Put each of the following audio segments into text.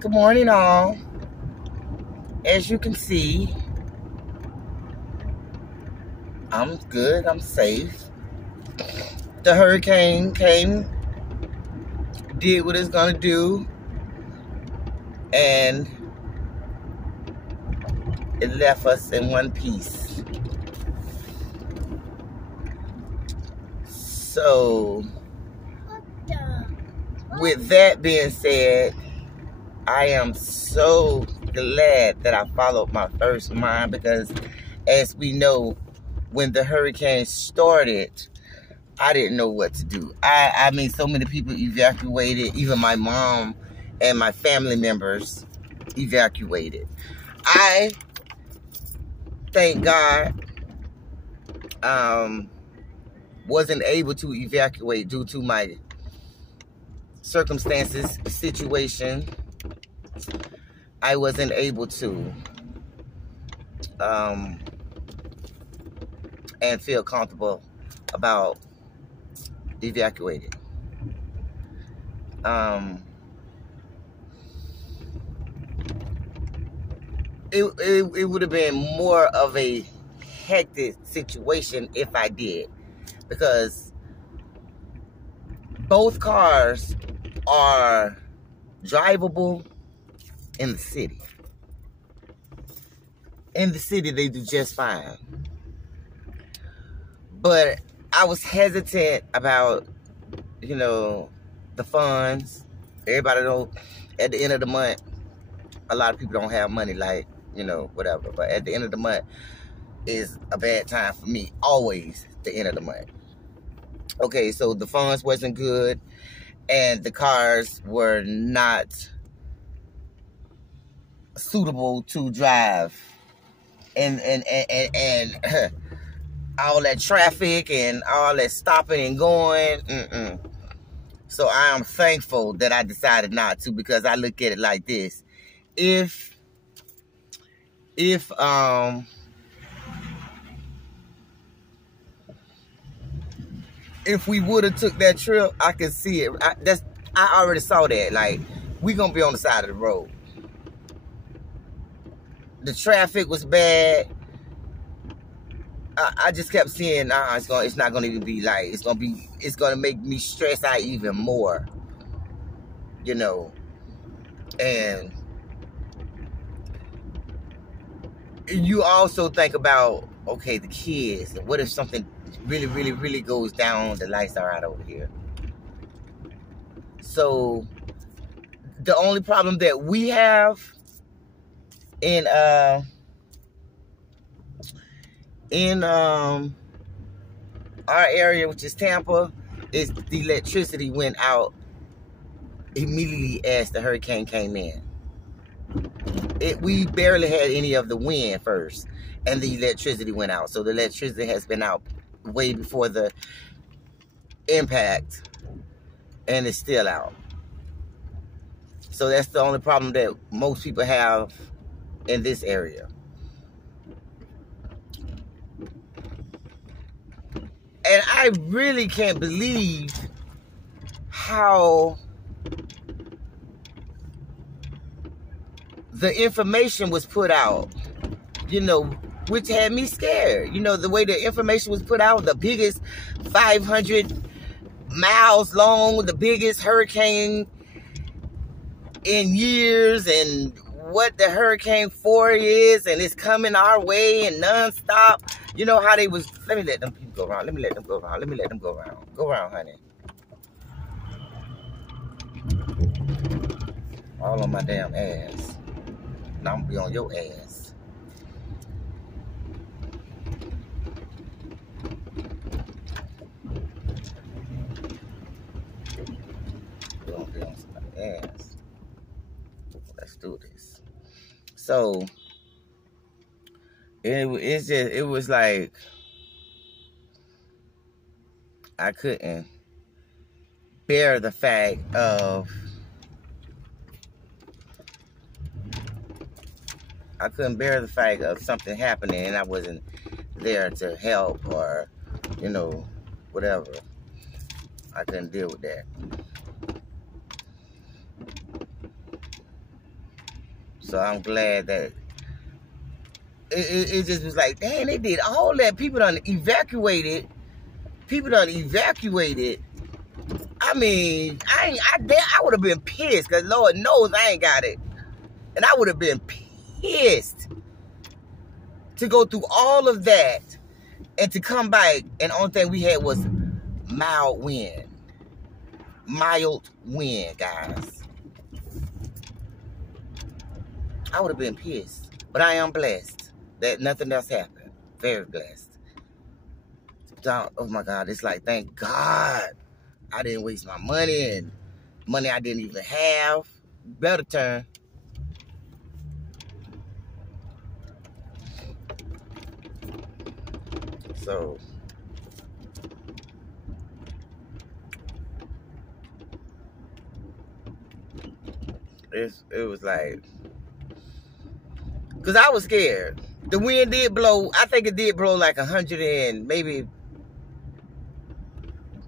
Good morning, all. As you can see, I'm good. I'm safe. The hurricane came, did what it's gonna do, and it left us in one piece. So, with that being said, I am so glad that I followed my first mind, because as we know, when the hurricane started, I didn't know what to do. I mean, so many people evacuated. Even my mom and my family members evacuated. I thank God wasn't able to evacuate due to my circumstances, situation. I wasn't able to and feel comfortable about evacuating. It would have been more of a hectic situation if I did, because both cars are drivable in the city. In the city, they do just fine. But I was hesitant about, the funds. Everybody know at the end of the month, a lot of people don't have money, like, whatever. But at the end of the month is a bad time for me. Always the end of the month. Okay, so the funds wasn't good, and the cars were not suitable to drive. And all that traffic and all that stopping and going. So I am thankful that I decided not to, because I look at it like this. If we would have took that trip, I could see it. I already saw that. Like, we gonna be on the side of the road. The traffic was bad. I just kept seeing, it's not gonna even be like, it's gonna make me stress out even more, and you also think about, okay, the kids, and what if something really, really, really goes down, the lights are out over here. So the only problem that we have in our area, which is Tampa, is the electricity went out immediately as the hurricane came in. We barely had any of the wind first, and the electricity went out. So the electricity has been out way before the impact, and it's still out. So that's the only problem that most people have in this area. And I really can't believe how the information was put out, which had me scared. The way the information was put out, the biggest 500 miles long, the biggest hurricane in years, and what the hurricane for is, and it's coming our way and nonstop. You know how they was, let me let them people go around. Let me let them go around. Let me let them go around. Go around, honey. All on my damn ass. Now I'm gonna be on your ass. We're gonna be on somebody's ass. Let's do this. So it was like I couldn't bear the fact of something happening and I wasn't there to help, or whatever. I couldn't deal with that. So I'm glad that it just was like, dang, they did all that. People done evacuated. I mean, I would have been pissed, because Lord knows I ain't got it. And I would have been pissed to go through all of that and to come back, and the only thing we had was mild wind. Mild wind, guys. I would have been pissed. But I am blessed that nothing else happened. Very blessed. Oh my God, it's like, thank God I didn't waste my money, and money I didn't even have. Better turn. So it was like, because I was scared. The wind did blow. I think it did blow like 100 and maybe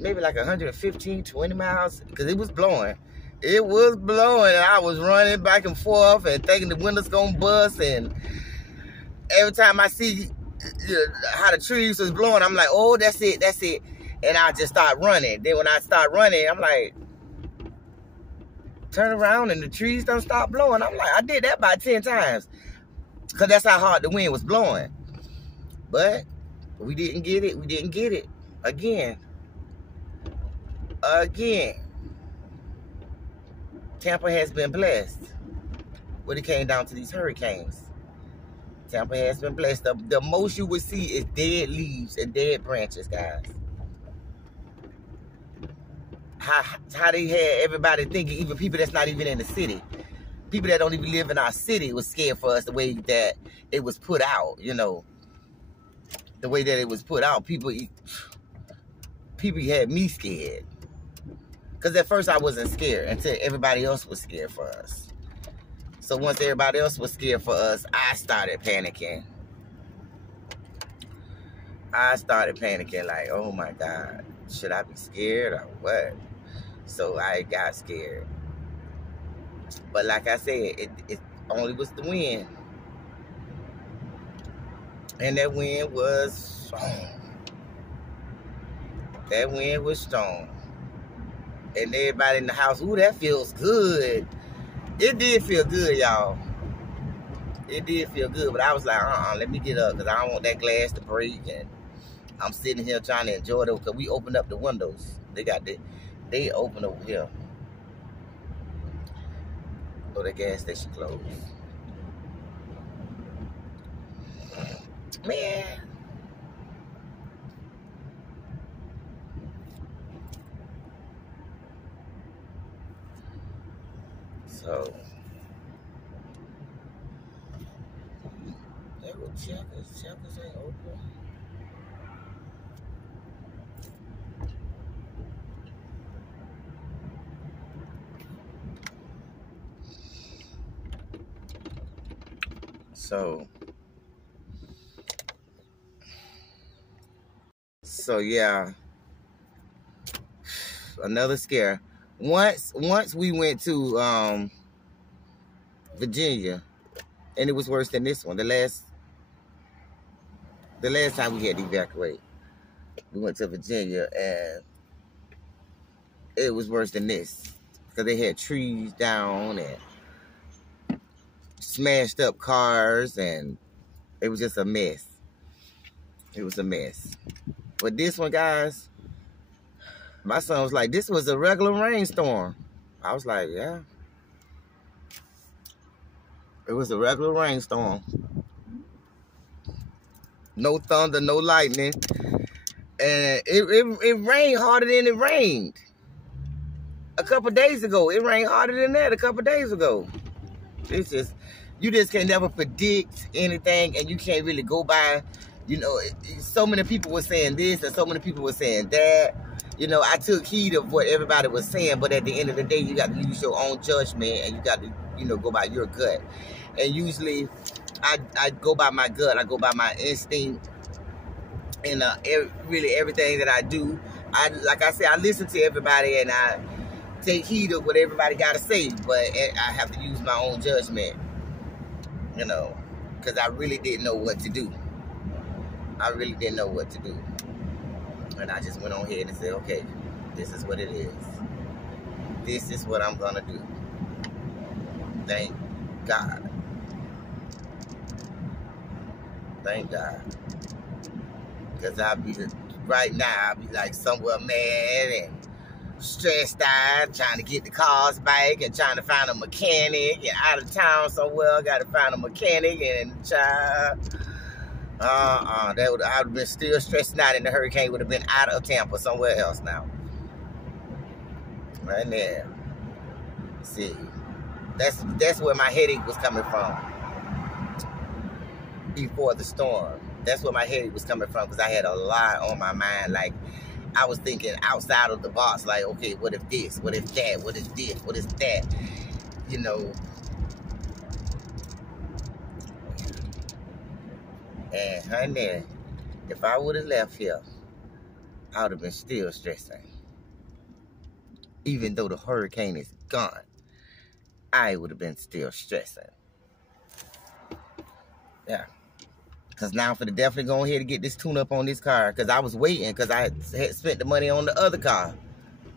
like 115, 20 miles, because it was blowing. It was blowing, and I was running back and forth and thinking the window's gonna bust. And every time I see how the trees was blowing, I'm like, oh, that's it. And I just start running. Then when I start running, I'm like, turn around and the trees don't stop blowing. I'm like, I did that about 10 times, because that's how hard the wind was blowing. But we didn't get it. We didn't get it again. Tampa has been blessed when it came down to these hurricanes. Tampa has been blessed. The most you would see is dead leaves and dead branches, guys. How they had everybody thinking, even people that's not even in the city, people that don't even live in our city, was scared for us the way that it was put out, you know. The way that it was put out, people had me scared. Because at first I wasn't scared until everybody else was scared for us. So once everybody else was scared for us, I started panicking. Like, oh my God, should I be scared or what? So I got scared. But like I said, it only was the wind. And that wind was strong. And everybody in the house, ooh, that feels good. It did feel good, y'all. It did feel good, but I was like, let me get up, because I don't want that glass to break. And I'm sitting here trying to enjoy it, because we opened up the windows. They open over here. Oh, the gas station closed. Man. So, there go Checkers. Checkers ain't open. So yeah, another scare. Once we went to Virginia, and it was worse than this one. The last time we had to evacuate, we went to Virginia, and it was worse than this, because they had trees down and smashed up cars, and it was just a mess. It was a mess. But this one, guys, my son was like, this was a regular rainstorm. I was like, yeah. It was a regular rainstorm. No thunder, no lightning. And it rained harder than it rained a couple days ago. It rained harder than that a couple days ago. It's just, you just can never predict anything, and you can't really go by, you know, so many people were saying this and so many people were saying that. You know, I took heed of what everybody was saying, but at the end of the day, you got to use your own judgment, and you got to, you know, go by your gut. And usually, I go by my gut. I go by my instinct. And really everything that I do, like I said, I listen to everybody, and I take heed of what everybody got to say, but I have to use my own judgment. you know, because I really didn't know what to do. I really didn't know what to do. And I just went on ahead and said, okay, this is what it is. This is what I'm going to do. Thank God. Thank God. Because right now, I'll be like somewhere mad and stressed out, trying to get the cars back and trying to find a mechanic, and out of town somewhere, got to find a mechanic, and I would have been still stressing out, and the hurricane would have been out of Tampa somewhere else now. Right there. See, that's where my headache was coming from before the storm. That's where my headache was coming from, because I had a lot on my mind. Like, I was thinking outside of the box, like, okay, what if this? What if that? What if this? What if that? You know. And honey, if I would have left here, I would have been still stressing. Even though the hurricane is gone, I would have been still stressing. Yeah. Because now I'm finna definitely go ahead and get this tune up on this car. Because I was waiting, because I had spent the money on the other car.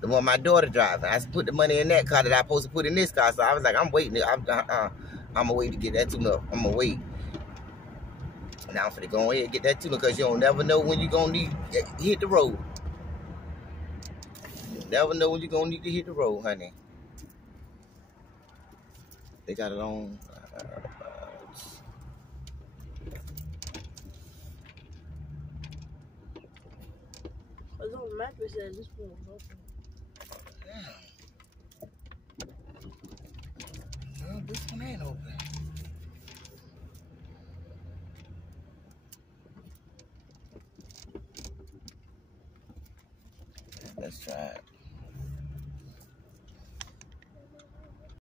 The one my daughter driving. I put the money in that car that I supposed to put in this car. So I was like, I'm waiting. I'm going to wait to get that tune up. I'm going to wait. Now I'm finna go ahead and get that tune up, because you don't never know when you're going to need to hit the road. You never know when you're going to need to hit the road, honey. They got it on. I was on the map, it said this one was open. No, this one ain't open. Let's try it.